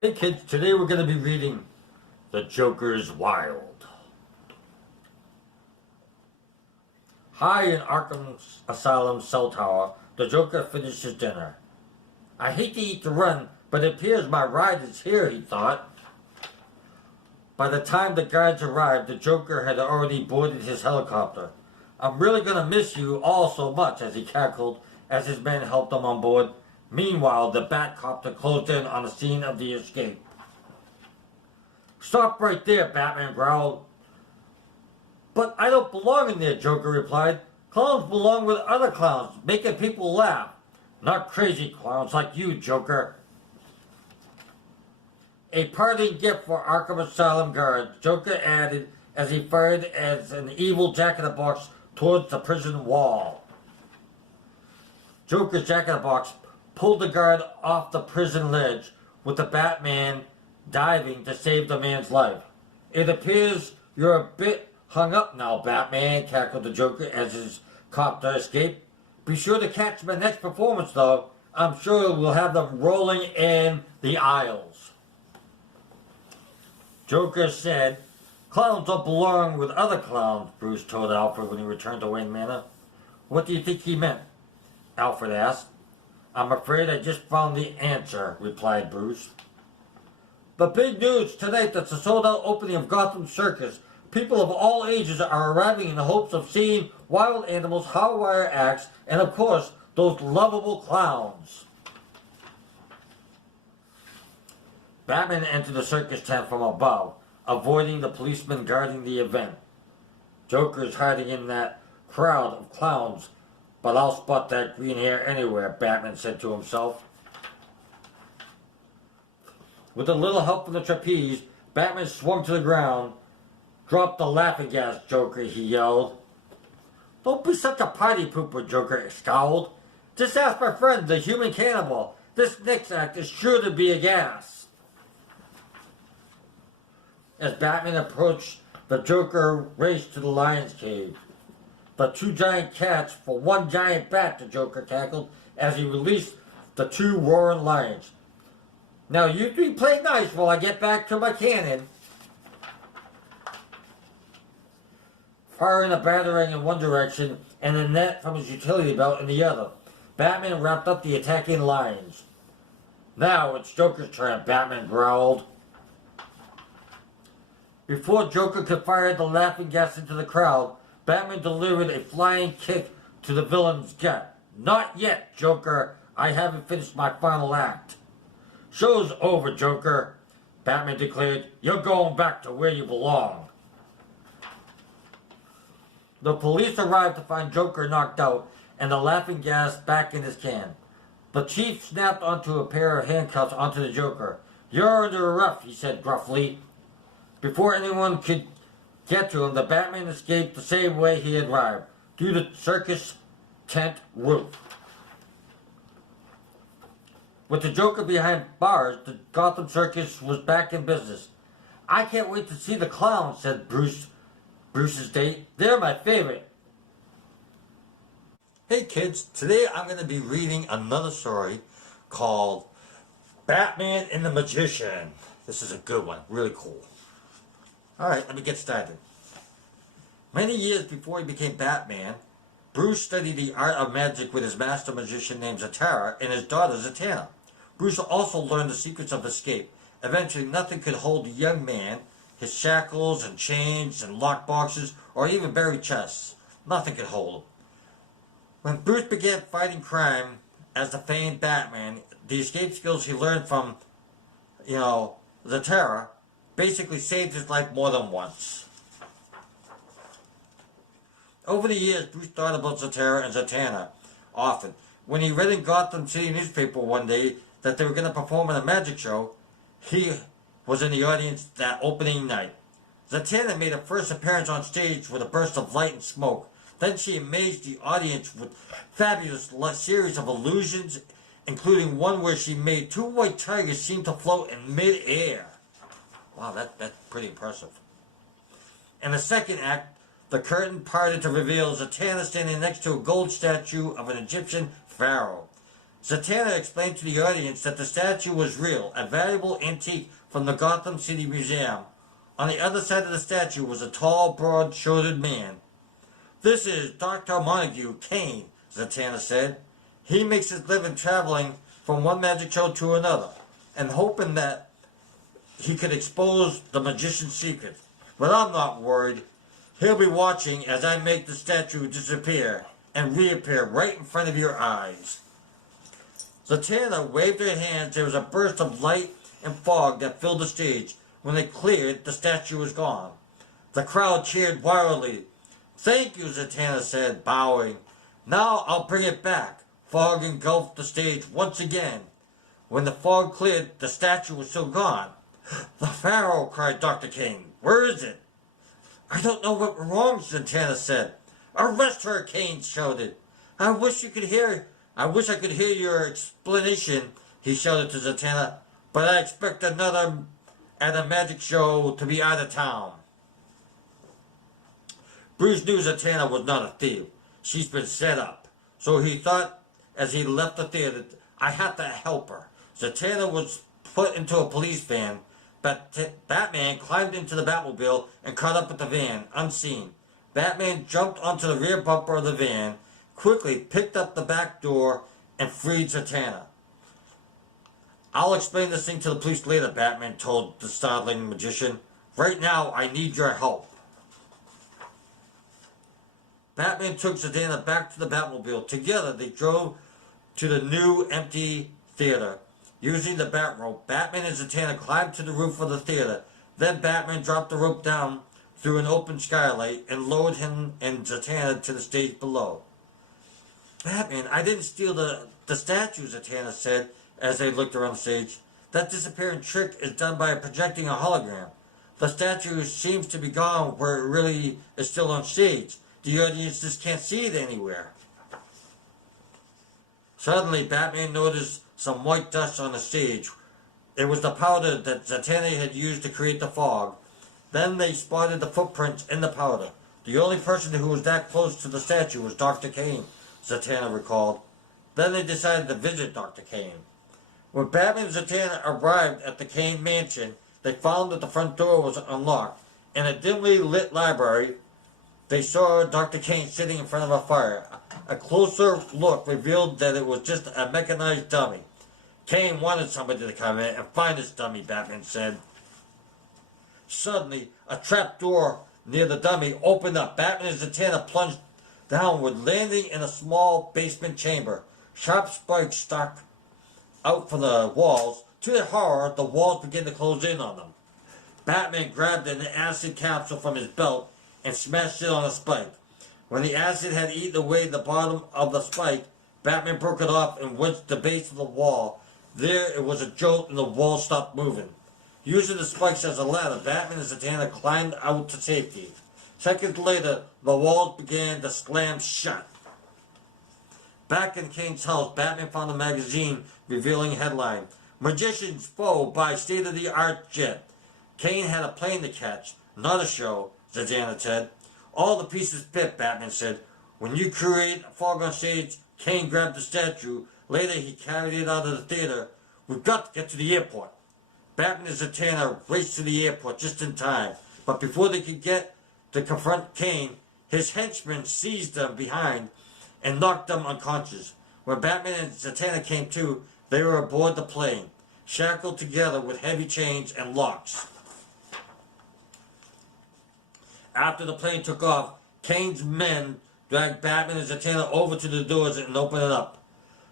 Hey kids, today we're going to be reading The Joker's Wild. High in Arkham Asylum's cell tower, the Joker finished his dinner. I hate to eat the run, but it appears my ride is here, he thought. By the time the guards arrived, the Joker had already boarded his helicopter. I'm really going to miss you all so much, as he cackled as his men helped him on board. Meanwhile, the Batcopter closed in on the scene of the escape. Stop right there, Batman growled. But I don't belong in there, Joker replied. Clowns belong with other clowns, making people laugh. Not crazy clowns like you, Joker. A parting gift for Arkham Asylum guards, Joker added as he fired as an evil jack-in-the-box towards the prison wall. Joker's jack-in-the-box pulled the guard off the prison ledge, with the Batman diving to save the man's life. It appears you're a bit hung up now, Batman, cackled the Joker as his copter escaped. Be sure to catch my next performance, though. I'm sure we'll have them rolling in the aisles. Joker said, Clowns don't belong with other clowns, Bruce told Alfred when he returned to Wayne Manor. What do you think he meant? Alfred asked. I'm afraid I just found the answer, replied Bruce. The big news tonight, that's the sold-out opening of Gotham Circus. People of all ages are arriving in the hopes of seeing wild animals, hot wire acts, and of course, those lovable clowns. Batman entered the circus tent from above, avoiding the policemen guarding the event. Joker is hiding in that crowd of clowns, but I'll spot that green hair anywhere, Batman said to himself. With a little help from the trapeze, Batman swung to the ground. Drop the laughing gas, Joker, he yelled. Don't be such a party pooper, Joker scowled. Just ask my friend, the human cannibal. This next act is sure to be a gas. As Batman approached, the Joker raced to the lion's cave. The two giant cats for one giant bat, the Joker cackled as he released the two roaring lions. Now you three play nice while I get back to my cannon. Firing a batarang in one direction and a net from his utility belt in the other, Batman wrapped up the attacking lions. Now it's Joker's turn, Batman growled. Before Joker could fire the laughing gas into the crowd, Batman delivered a flying kick to the villain's gut. Not yet, Joker. I haven't finished my final act. Show's over, Joker, Batman declared. You're going back to where you belong. The police arrived to find Joker knocked out and the laughing gas back in his can. The chief snapped onto a pair of handcuffs onto the Joker. You're under arrest, he said gruffly. Before anyone could get to him, the Batman escaped the same way he had arrived, through the circus tent roof. With the Joker behind bars, the Gotham Circus was back in business. I can't wait to see the clowns, said Bruce's date. They're my favorite. Hey kids, today I'm going to be reading another story called Batman and the Magician. This is a good one, really cool. Alright, let me get started. Many years before he became Batman, Bruce studied the art of magic with his master magician named Zatara and his daughter Zatanna. Bruce also learned the secrets of escape. Eventually, nothing could hold the young man, his shackles and chains and lockboxes, or even buried chests. Nothing could hold him. When Bruce began fighting crime as the famed Batman, the escape skills he learned from, Zatara, basically saved his life more than once. Over the years, Bruce thought about Zatara and Zatanna often. When he read in Gotham City newspaper one day that they were going to perform in a magic show, he was in the audience that opening night. Zatanna made her first appearance on stage with a burst of light and smoke. Then she amazed the audience with fabulous series of illusions, including one where she made two white tigers seem to float in mid-air. Wow, that's pretty impressive. In the second act, the curtain parted to reveal Zatanna standing next to a gold statue of an Egyptian pharaoh. Zatanna explained to the audience that the statue was real, a valuable antique from the Gotham City Museum. On the other side of the statue was a tall, broad-shouldered man. "This is Dr. Montague Kane," Zatanna said. "He makes his living traveling from one magic show to another, and hoping that he could expose the magician's secret. But I'm not worried. He'll be watching as I make the statue disappear and reappear right in front of your eyes." Zatanna waved her hands. There was a burst of light and fog that filled the stage. When it cleared, the statue was gone. The crowd cheered wildly. "Thank you," Zatanna said, bowing. "Now I'll bring it back." Fog engulfed the stage once again. When the fog cleared, the statue was still gone. "The Pharaoh!" cried Dr. Kane. "Where is it?" "I don't know what went wrong," Zatanna said. "Arrest her!" Kane shouted. I wish I could hear your explanation," he shouted to Zatanna, "but I expect another at a magic show to be out of town." Bruce knew Zatanna was not a thief. She's been set up. So he thought as he left the theater, "I have to help her." Zatanna was put into a police van, but Batman climbed into the Batmobile and caught up with the van, unseen. Batman jumped onto the rear bumper of the van, quickly picked up the back door, and freed Zatanna. "I'll explain this thing to the police later," Batman told the startling magician. "Right now, I need your help." Batman took Zatanna back to the Batmobile. Together, they drove to the new, empty theater. Using the bat rope, Batman and Zatanna climbed to the roof of the theater. Then Batman dropped the rope down through an open skylight and lowered him and Zatanna to the stage below. "Batman, I didn't steal the statue," Zatanna said as they looked around the stage. "That disappearing trick is done by projecting a hologram. The statue seems to be gone where it really is still on stage. The audience just can't see it anywhere." Suddenly, Batman noticed some white dust on the stage. It was the powder that Zatanna had used to create the fog. Then they spotted the footprints in the powder. The only person who was that close to the statue was Dr. Kane, Zatanna recalled. Then they decided to visit Dr. Kane. When Batman and Zatanna arrived at the Kane mansion, they found that the front door was unlocked. In a dimly lit library, they saw Dr. Kane sitting in front of a fire. A closer look revealed that it was just a mechanized dummy. Kane wanted somebody to come in and find this dummy, Batman said. Suddenly, a trap door near the dummy opened up. Batman and Zatanna plunged downward, landing in a small basement chamber. Sharp spikes stuck out from the walls. To their horror, the walls began to close in on them. Batman grabbed an acid capsule from his belt and smashed it on a spike. When the acid had eaten away the bottom of the spike, Batman broke it off and went to the base of the wall. There it was a jolt and the wall stopped moving. Using the spikes as a ladder, Batman and Zatanna climbed out to safety. Seconds later, the walls began to slam shut. Back in Kane's house, Batman found a magazine revealing a headline, "Magician's Foe by State-of-the-Art Jet." Kane had a plane to catch, not a show, Zatanna said. "All the pieces fit," Batman said. "When you create a fog on stage, Kane grabbed the statue. Later, he carried it out of the theater. We've got to get to the airport." Batman and Zatanna raced to the airport just in time. But before they could get to confront Kane, his henchmen seized them behind and knocked them unconscious. When Batman and Zatanna came to, they were aboard the plane, shackled together with heavy chains and locks. After the plane took off, Kane's men dragged Batman and Zatanna over to the doors and opened it up.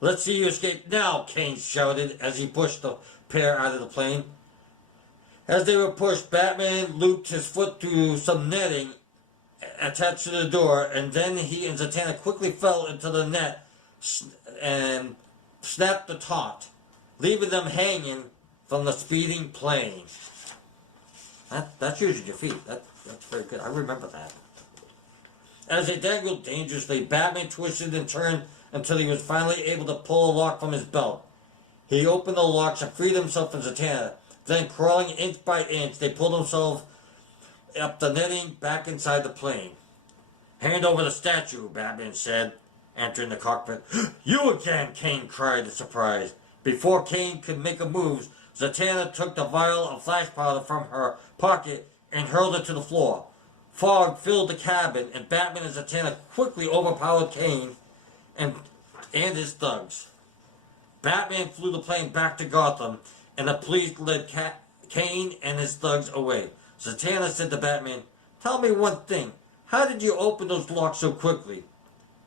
"Let's see you escape now," Kane shouted as he pushed the pair out of the plane. As they were pushed, Batman looped his foot through some netting attached to the door, and then he and Zatanna quickly fell into the net and snapped the taut, leaving them hanging from the speeding plane. That's using your feet. That's very good. I remember that. As they dangled dangerously, Batman twisted and turned until he was finally able to pull a lock from his belt. He opened the locks and freed himself from Zatanna. Then, crawling inch by inch, they pulled themselves up the netting back inside the plane. "Hand over the statue," Batman said, entering the cockpit. "You again!" Kane cried in surprise. Before Kane could make a move, Zatanna took the vial of flash powder from her pocket and hurled it to the floor. Fog filled the cabin, and Batman and Zatanna quickly overpowered Kane and his thugs. Batman flew the plane back to Gotham, and the police led Kane and his thugs away. Zatanna said to Batman, "Tell me one thing. How did you open those locks so quickly?"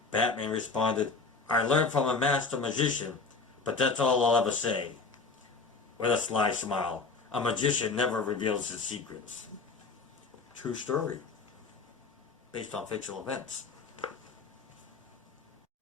Batman responded, "I learned from a master magician, but that's all I'll ever say." With a sly smile, a magician never reveals his secrets. True story. Based on fictional events.